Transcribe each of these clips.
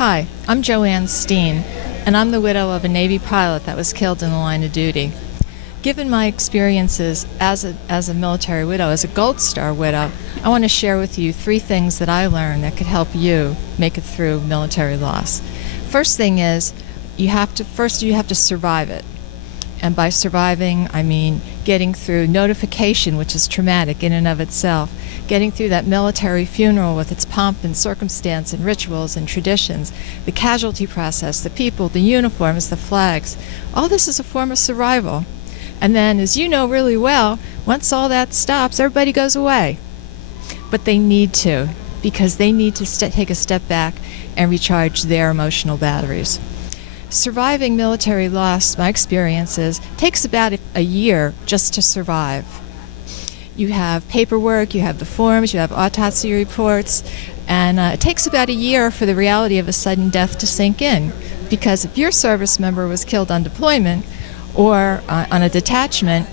Hi, I'm Joanne Steen, and I'm the widow of a Navy pilot that was killed in the line of duty. Given my experiences as a military widow, as a Gold Star widow, I want to share with you 3 things that I learned that could help you make it through military loss. First thing is, you have to survive it. And by surviving, I mean getting through notification, which is traumatic in and of itself, getting through that military funeral with its pomp and circumstance and rituals and traditions, the casualty process, the people, the uniforms, the flags. All this is a form of survival. And then, as you know really well, once all that stops, everybody goes away. But they need to, because they need to take a step back and recharge their emotional batteries. Surviving military loss, my experience is, takes about a year just to survive. You have paperwork, you have the forms, you have autopsy reports, and it takes about a year for the reality of a sudden death to sink in. Because if your service member was killed on deployment or on a detachment,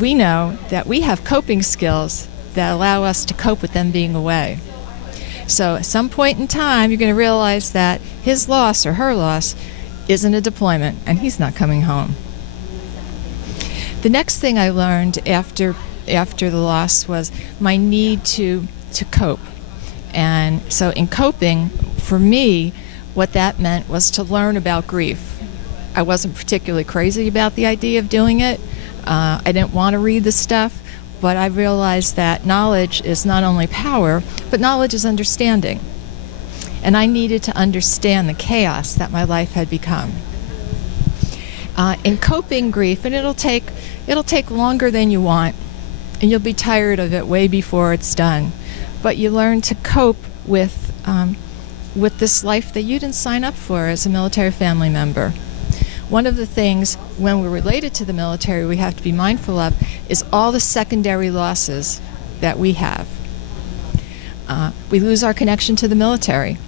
we know that we have coping skills that allow us to cope with them being away. So at some point in time, you're going to realize that his loss or her loss isn't a deployment, and he's not coming home. The next thing I learned after the loss was my need to cope. And so in coping, for me, what that meant was to learn about grief. I wasn't particularly crazy about the idea of doing it. I didn't want to read the stuff, but I realized that knowledge is not only power, but knowledge is understanding. And I needed to understand the chaos that my life had become. In coping grief, and it'll take longer than you want, and you'll be tired of it way before it's done. But you learn to cope with this life that you didn't sign up for as a military family member. One of the things, when we're related to the military, we have to be mindful of is all the secondary losses that we have. We lose our connection to the military.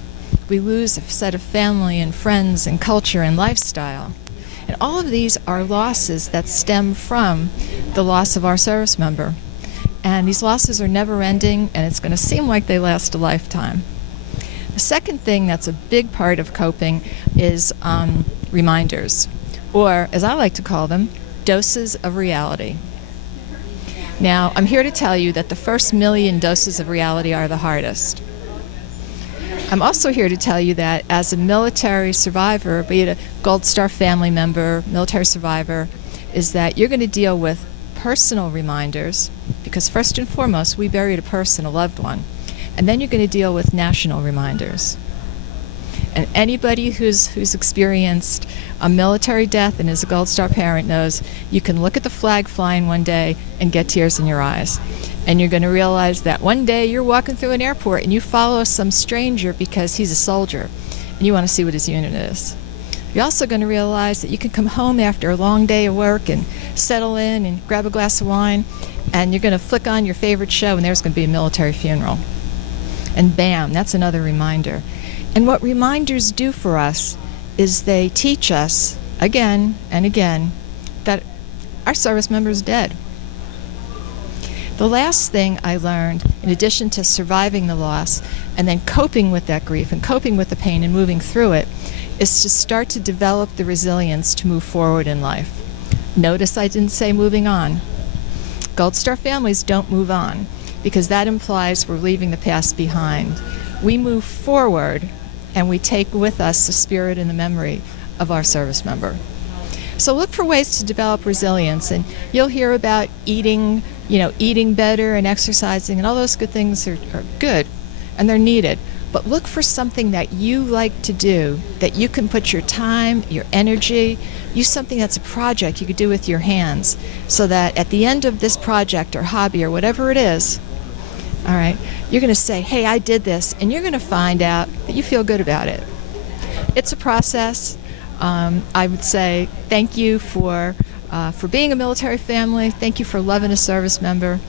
We lose a set of family and friends and culture and lifestyle. And all of these are losses that stem from the loss of our service member. And these losses are never ending, and it's going to seem like they last a lifetime. The second thing that's a big part of coping is reminders, or as I like to call them, doses of reality. Now, I'm here to tell you that the first million doses of reality are the hardest. I'm also here to tell you that as a military survivor, be it a Gold Star family member, military survivor, is that you're going to deal with personal reminders, because first and foremost, we buried a person, a loved one. And then you're going to deal with national reminders. And anybody who's experienced a military death and is a Gold Star parent knows you can look at the flag flying one day and get tears in your eyes. And you're going to realize that one day you're walking through an airport and you follow some stranger because he's a soldier and you want to see what his unit is. You're also going to realize that you can come home after a long day of work and settle in and grab a glass of wine, and you're going to flick on your favorite show and there's going to be a military funeral. And bam, that's another reminder. And what reminders do for us is they teach us again and again that our service member is dead. The last thing I learned, in addition to surviving the loss and then coping with that grief and coping with the pain and moving through it, is to start to develop the resilience to move forward in life. Notice I didn't say moving on. Gold Star families don't move on, because that implies we're leaving the past behind. We move forward, and we take with us the spirit and the memory of our service member. So look for ways to develop resilience, and you'll hear about eating better and exercising, and all those good things are good, and they're needed. But look for something that you like to do, that you can put your time, your energy, use something that's a project you could do with your hands, so that at the end of this project or hobby or whatever it is, all right, you're going to say, hey, I did this, and you're going to find out that you feel good about it. It's a process. I would say thank you for being a military family. Thank you for loving a service member.